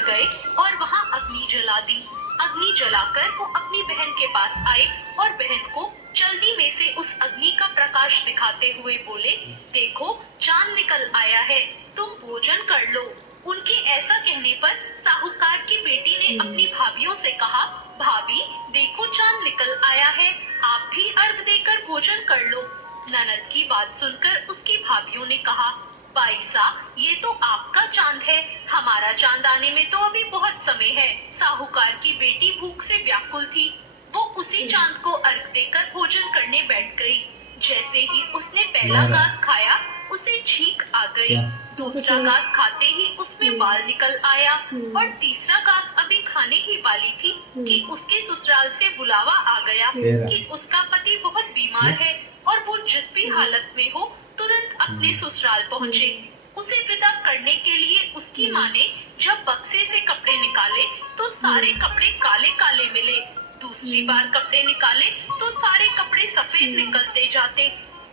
गए और वहाँ अग्नि जला दी। अग्नि जलाकर वो अपनी बहन के पास आए और बहन को जल्दी में से उस अग्नि का प्रकाश दिखाते हुए बोले, देखो चांद निकल आया है, तुम भोजन कर लो। उनके ऐसा कहने पर साहूकार की बेटी ने अपनी भाभीियों से कहा, भाभी देखो चांद निकल आया है, आप भी अर्घ देकर भोजन कर लो। ननद की बात सुनकर उसकी भाभीियों ने कहा, बाईसा ये तो आपका चांद है, हमारा चांद आने में तो अभी बहुत समय है। साहूकार की बेटी भूख से व्याकुल थी, वो उसी चांद को अर्घ देकर भोजन करने बैठ गई। जैसे ही उसने पहला घास खाया उसे छींक आ गई, दूसरा घास खाते ही उसमें बाल निकल आया और तीसरा घास अभी खाने ही वाली थी कि उसके ससुराल से बुलावा आ गया कि उसका पति बहुत बीमार है और वो जिस भी हालत में हो तुरंत अपने ससुराल पहुँचे। उसे विदा करने के लिए उसकी माँ ने जब बक्से से कपड़े निकाले तो सारे कपड़े काले काले मिले। दूसरी बार कपड़े निकाले तो सारे कपड़े सफेद निकलते जाते।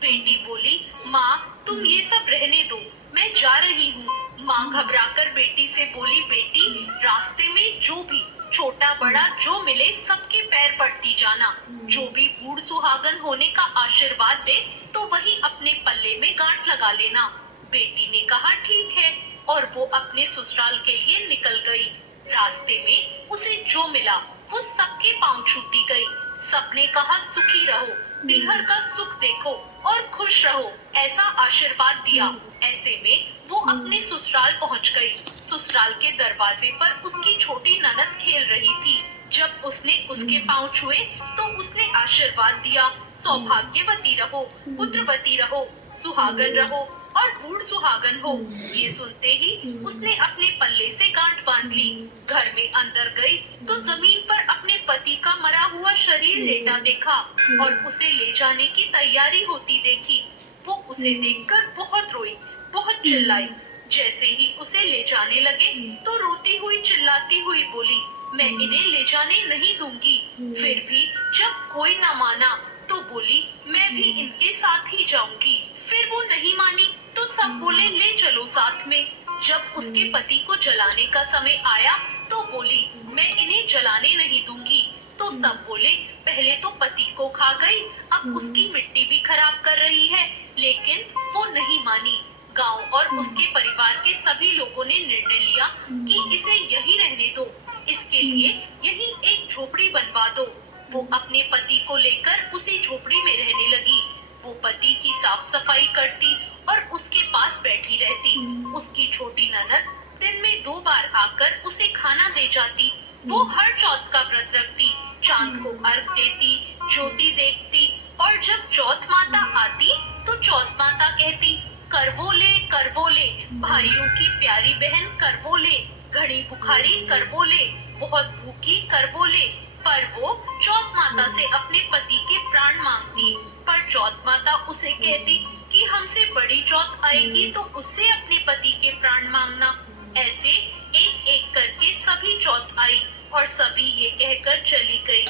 बेटी बोली, माँ तुम ये सब रहने दो, मैं जा रही हूँ। माँ घबराकर बेटी से बोली, बेटी रास्ते में जो भी छोटा बड़ा जो मिले सबके पैर पड़ती जाना, जो भी बूढ़ सुहागन होने का आशीर्वाद दे तो वही अपने पल्ले में गांठ लगा लेना। बेटी ने कहा ठीक है और वो अपने ससुराल के लिए निकल गई। रास्ते में उसे जो मिला वो सबके पांव छूती गई। सबने कहा सुखी रहो, पीहर का सुख देखो और खुश रहो, ऐसा आशीर्वाद दिया। ऐसे में वो अपने ससुराल पहुंच गई। ससुराल के दरवाजे पर उसकी छोटी ननद खेल रही थी। जब उसने उसके पांव छुए तो उसने आशीर्वाद दिया, सौभाग्यवती रहो, पुत्रवती रहो, सुहागन रहो और बूढ़ सुहागन हो। ये सुनते ही उसने अपने पल्ले से गांठ बांध ली। घर में अंदर गई तो जमीन पर अपने पति का मरा हुआ शरीर लेटा देखा और उसे ले जाने की तैयारी होती देखी। वो उसे देखकर बहुत रोई, बहुत चिल्लाई। जैसे ही उसे ले जाने लगे तो रोती हुई चिल्लाती हुई बोली, मैं इन्हें ले जाने नहीं दूंगी। फिर भी जब कोई न माना तो बोली, मैं भी इनके साथ ही जाऊंगी। फिर वो नहीं मानी तो सब बोले, ले चलो साथ में। जब उसके पति को जलाने का समय आया तो बोली, मैं इन्हें जलाने नहीं दूंगी। तो सब बोले, पहले तो पति को खा गई, अब उसकी मिट्टी भी खराब कर रही है। लेकिन वो नहीं मानी। गांव और उसके परिवार के सभी लोगों ने निर्णय लिया कि इसे यही रहने दो, इसके लिए यही एक झोपड़ी बनवा दो। वो अपने पति को लेकर उसी झोपड़ी में रहने लगी। वो पति की साफ सफाई करती और उसके पास बैठी रहती। उसकी छोटी ननद दिन में 2 बार आकर उसे खाना दे जाती। वो हर चौथ का व्रत रखती, चांद को अर्घ देती, ज्योति देखती और जब चौथ माता आती तो चौथ माता कहती, करवोले भाइयों की प्यारी बहन करवोले, घड़ी बुखारी करवोले, बहुत भूखी करवोले। पर वो चौथ माता से अपने पति के प्राण मांगती, पर चौथ माता उसे कहती कि हमसे बड़ी चौथ आएगी तो उससे अपने पति के प्राण मांगना। ऐसे एक एक करके सभी चौथ आई और सभी ये कहकर चली गई।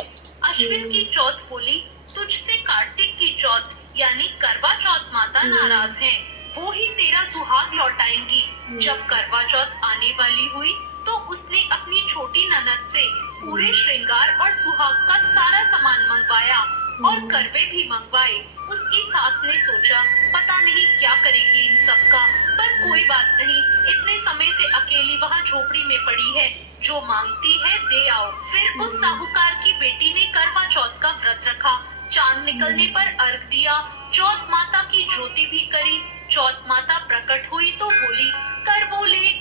अश्विन की चौथ बोली, तुझसे कार्तिक की चौथ यानी करवा चौथ माता नाराज हैं, वो ही तेरा सुहाग लौटाएंगी। जब करवा चौथ आने वाली हुई तो उसने अपनी छोटी ननद से पूरे श्रृंगार और सुहाग का सारा सामान मंगवाया और करवे भी मंगवाए। उसकी सास ने सोचा, पता नहीं क्या करेगी इन सब का, पर कोई बात नहीं, इतने समय से अकेली वहाँ झोपड़ी में पड़ी है, जो मांगती है दे आओ। फिर उस साहूकार की बेटी ने करवा चौथ का व्रत रखा। चांद निकलने पर अर्घ दिया, चौथ माता की ज्योति भी करी। चौथ माता प्रकट हुई तो बोली,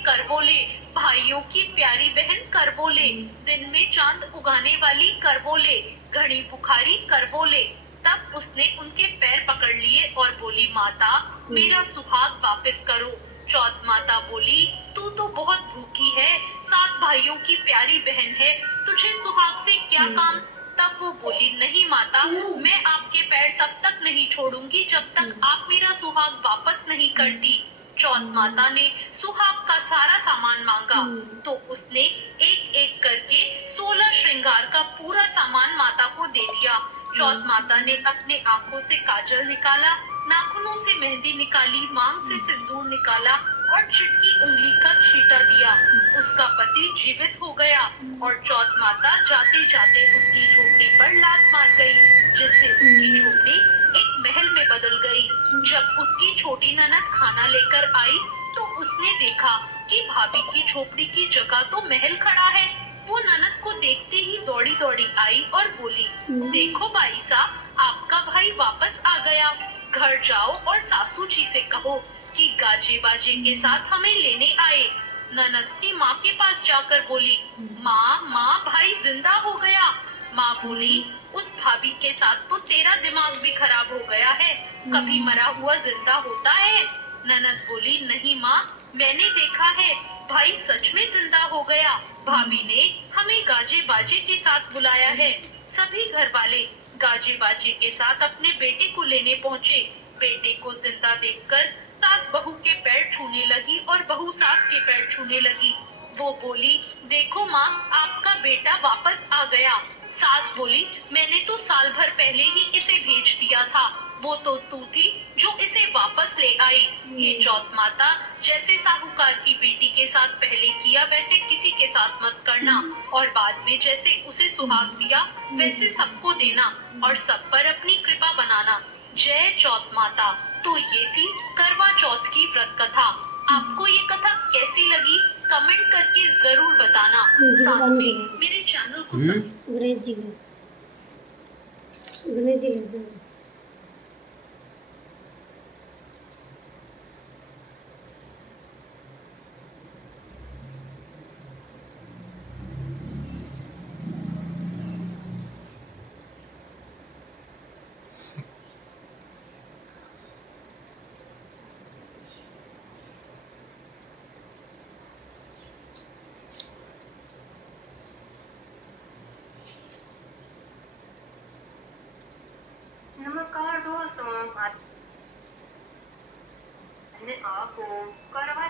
करवोले भाइयों की प्यारी बहन करवोले, दिन में चांद उगाने वाली करवोले, घड़ी बुखारी करवोले। तब उसने उनके पैर पकड़ लिए और बोली, माता मेरा सुहाग वापस करो। चौथ माता बोली, तू तो बहुत भूखी है, 7 भाइयों की प्यारी बहन है, तुझे सुहाग से क्या काम। तब वो बोली, नहीं माता, मैं आपके पैर तब तक नहीं छोड़ूंगी जब तक आप मेरा सुहाग वापस नहीं करती। चौथ माता ने सुहाग का सारा सामान मांगा तो उसने एक एक करके 16 श्रृंगार का पूरा सामान माता को दे दिया। चौथ माता ने अपने आंखों से काजल निकाला, नाखूनों से मेहंदी निकाली, मांग से सिंदूर निकाला और चिटकी उंगली का छींटा दिया। उसका पति जीवित हो गया और चौथ माता जाते जाते उसकी झोपड़ी पर लात मार गई, जिससे उसकी झोपड़ी एक महल में बदल गई। जब उसकी छोटी ननद खाना लेकर आई तो उसने देखा कि भाभी की झोपड़ी की जगह तो महल खड़ा है। वो ननद को देखते ही दौड़ी दौड़ी आई और बोली, देखो बाई साहब, आपका भाई वापस आ गया। घर जाओ और सासू जी से कहो कि गाजे बाजे के साथ हमें लेने आए। ननद अपनी माँ के पास जाकर बोली, माँ माँ भाई जिंदा हो गया। माँ बोली, उस भाभी के साथ तो तेरा दिमाग भी खराब हो गया है, कभी मरा हुआ जिंदा होता है। ननद बोली, नहीं माँ, मैंने देखा है, भाई सच में जिंदा हो गया। भाभी ने हमें गाजे बाजे के साथ बुलाया है। सभी घर वाले गाजे बाजे के साथ अपने बेटे को लेने पहुँचे। बेटे को जिंदा देखकर सास बहू के पैर छूने लगी और बहू सास के पैर छूने लगी। वो बोली, देखो माँ, आपका बेटा वापस आ गया। सास बोली, मैंने तो साल भर पहले ही इसे भेज दिया था, वो तो तू थी जो इसे वापस ले आई। हे चौथ माता, जैसे साहूकार की बेटी के साथ पहले किया वैसे किसी के साथ मत करना, और बाद में जैसे उसे सुहाग दिया वैसे सबको देना और सब पर अपनी कृपा बनाना। जय चौथ माता। तो ये थी करवा चौथ की व्रत कथा। आपको ये कथा कैसी लगी कमेंट करके जरूर बताना। साथ में मेरे चैनल को गणेश जी का गणेश जी का नमस्कार दोस्तों, आज मैं आपको करवा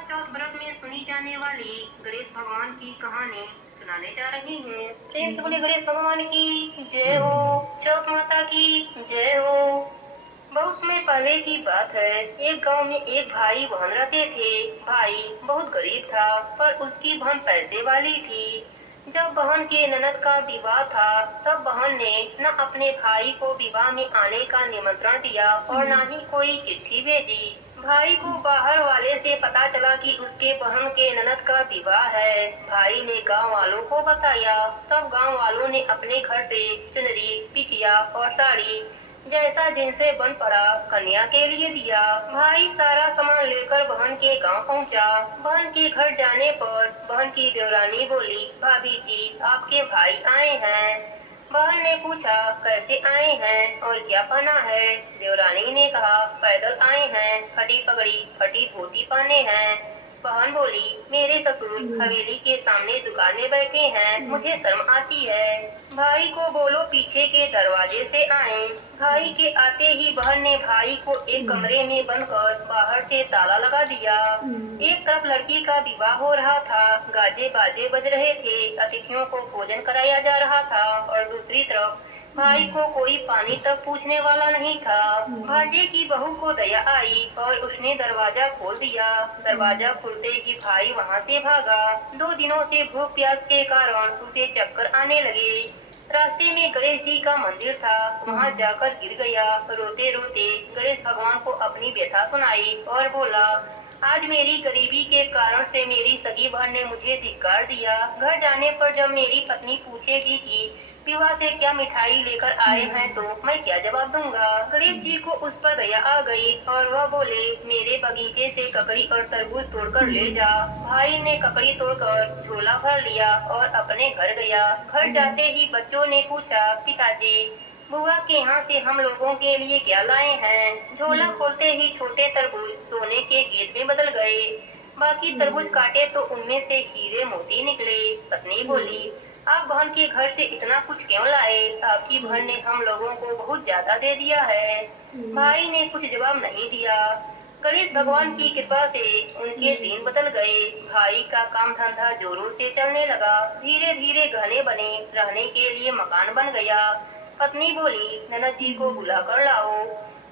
चौथ व्रत में सुनी जाने वाली गणेश भगवान की कहानी सुनाने जा रही हूँ। प्रेम से बोले गणेश भगवान की जय हो, चौथ माता की जय हो। बहुत समय पहले की बात है, एक गांव में एक भाई बहन रहते थे। भाई बहुत गरीब था पर उसकी बहन पैसे वाली थी। जब बहन के ननद का विवाह था तब बहन ने न अपने भाई को विवाह में आने का निमंत्रण दिया और न ही कोई चिट्ठी भेजी। भाई को बाहर वाले से पता चला कि उसके बहन के ननद का विवाह है। भाई ने गांव वालों को बताया। तब गांव वालों ने अपने घर से चुनरी, बिछिया और साड़ी जैसा जिनसे बन पड़ा कन्या के लिए दिया। भाई सारा सामान लेकर बहन के गांव पहुंचा। बहन के घर जाने पर बहन की देवरानी बोली, भाभी जी आपके भाई आए हैं। बहन ने पूछा, कैसे आए हैं और क्या पहना है। देवरानी ने कहा, पैदल आए हैं, फटी पगड़ी फटी धोती पहने हैं। बहन बोली, मेरे ससुर हवेली के सामने दुकान में बैठे हैं, मुझे शर्म आती है। भाई को बोलो पीछे के दरवाजे से आए। भाई के आते ही बहन ने भाई को एक कमरे में बंद कर बाहर से ताला लगा दिया। एक तरफ लड़की का विवाह हो रहा था, गाजे बाजे बज रहे थे, अतिथियों को भोजन कराया जा रहा था और दूसरी तरफ भाई को कोई पानी तक पूछने वाला नहीं था। भांजे की बहू को दया आई और उसने दरवाजा खोल दिया। दरवाजा खुलते ही भाई वहाँ से भागा। 2 दिनों से भूख प्यास के कारण उसे चक्कर आने लगे। रास्ते में गणेश जी का मंदिर था, वहाँ जाकर गिर गया। रोते रोते गणेश भगवान को अपनी व्यथा सुनाई और बोला, आज मेरी गरीबी के कारण से मेरी सगी बहन ने मुझे धिक्कार दिया। घर जाने पर जब मेरी पत्नी पूछेगी कि विवाह से क्या मिठाई लेकर आए हैं तो मैं क्या जवाब दूंगा। गणेश जी को उस पर दया आ गई और वह बोले, मेरे बगीचे से ककड़ी और तरबूज तोड़कर ले जा। भाई ने ककड़ी तोड़कर झोला भर लिया और अपने घर गया। घर जाते ही बच्चों ने पूछा, पिताजी बुआ के यहाँ से हम लोगों के लिए क्या लाए हैं। झोला खोलते ही छोटे तरबूज सोने के गेट में बदल गए। बाकी तरबूज काटे तो उनमें से हीरे मोती निकले। पत्नी बोली, आप बहन के घर से इतना कुछ क्यों लाए? आपकी बहन ने हम लोगों को बहुत ज्यादा दे दिया है। भाई ने कुछ जवाब नहीं दिया। गणेश भगवान की कृपा से उनके दिन बदल गए। भाई का काम धंधा जोरों से चलने लगा। धीरे धीरे गहने बने, रहने के लिए मकान बन गया। पत्नी बोली, ननद जी को बुला कर लाओ।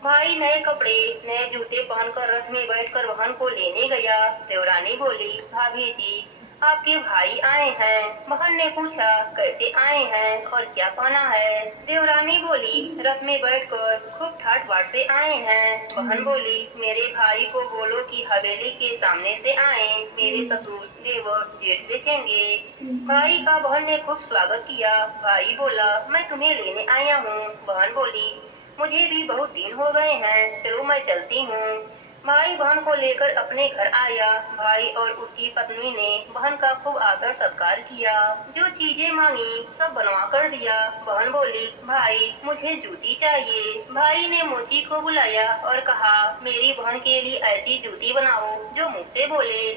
भाई नए कपड़े नए जूते पहनकर रथ में बैठकर बहन को लेने गया। देवरानी बोली, भाभी जी आपके भाई आए हैं। बहन ने पूछा, कैसे आए हैं और क्या पहना है? देवरानी बोली, रथ में बैठकर खूब ठाट बाट से आए हैं। बहन बोली, मेरे भाई को बोलो कि हवेली के सामने से आए, मेरे ससुर देवर जेठ देखेंगे। भाई का बहन ने खूब स्वागत किया। भाई बोला, मैं तुम्हें लेने आया हूँ। बहन बोली, मुझे भी बहुत दिन हो गए हैं, चलो मैं चलती हूँ। भाई बहन को लेकर अपने घर आया। भाई और उसकी पत्नी ने बहन का खूब आदर सत्कार किया। जो चीजें मांगी सब बनवा कर दिया। बहन बोली, भाई मुझे जूती चाहिए। भाई ने मोची को बुलाया और कहा, मेरी बहन के लिए ऐसी जूती बनाओ जो मुझसे बोले।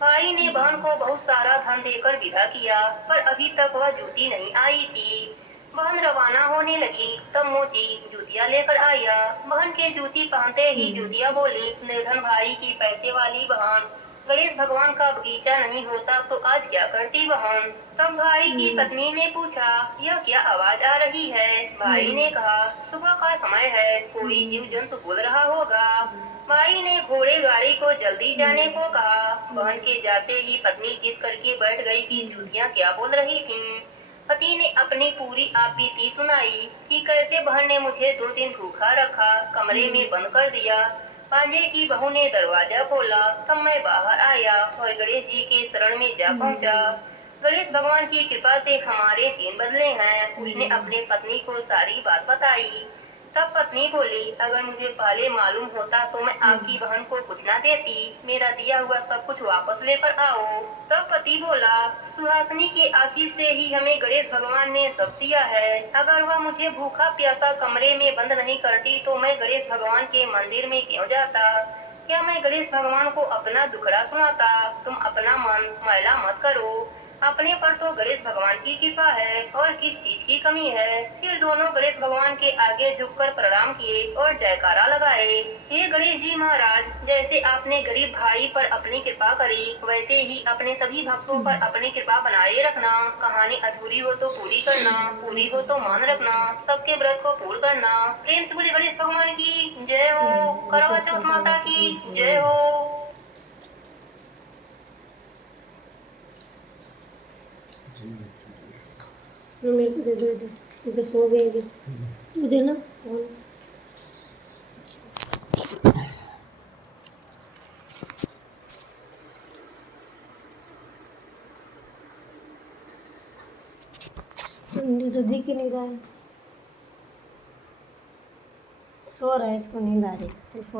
भाई ने बहन को बहुत सारा धन देकर विदा किया, पर अभी तक वह जूती नहीं आई थी। बहन रवाना होने लगी तब मोची जूतियाँ लेकर आया। बहन के जूती पहनते ही जूतियाँ बोली, निर्धन भाई की पैसे वाली बहन, गणेश भगवान का बगीचा नहीं होता तो आज क्या करती बहन? तब भाई की पत्नी ने पूछा, यह क्या आवाज आ रही है? भाई ने कहा, सुबह का समय है, कोई जीव जंतु बोल रहा होगा। भाई ने घोड़े गाड़ी को जल्दी जाने को कहा। बहन के जाते ही पत्नी जिद करके बैठ गई कि जूतियाँ क्या बोल रही थीं। पति ने अपनी पूरी आपबीती सुनाई कि कैसे बहन ने मुझे 2 दिन भूखा रखा, कमरे में बंद कर दिया। पांजे की बहू ने दरवाजा खोला, तब मैं बाहर आया और गणेश जी के शरण में जा पहुंचा। गणेश भगवान की कृपा से हमारे दिन बदले हैं। उसने अपने पत्नी को सारी बात बताई। तब पत्नी बोली, अगर मुझे पहले मालूम होता तो मैं आपकी बहन को कुछ ना देती, मेरा दिया हुआ सब कुछ वापस लेकर आओ। तब पति बोला, सुहासिनी के आशीष से ही हमें गणेश भगवान ने सब दिया है। अगर वह मुझे भूखा प्यासा कमरे में बंद नहीं करती तो मैं गणेश भगवान के मंदिर में क्यों जाता? क्या मैं गणेश भगवान को अपना दुखड़ा सुनाता? तुम अपना मन मैला मत करो, अपने पर तो गणेश भगवान की कृपा है और किस चीज की कमी है? फिर दोनों गणेश भगवान के आगे झुककर प्रणाम किए और जयकारा लगाए। हे गणेश जी महाराज, जैसे आपने गरीब भाई पर अपनी कृपा करी, वैसे ही अपने सभी भक्तों पर अपनी कृपा बनाए रखना। कहानी अधूरी हो तो पूरी करना, पूरी हो तो मान रखना, सबके व्रत को पूर्ण करना। प्रेम से बोले गणेश भगवान की जय हो, करवा चौथ माता की जय हो। मेरे को दे दो इधर, इधर सो गए अभी। मुझे ना फोन ये तो दिख ही नहीं रहा है, सो रहा है, इसको नींद आ रही है। चल फोटो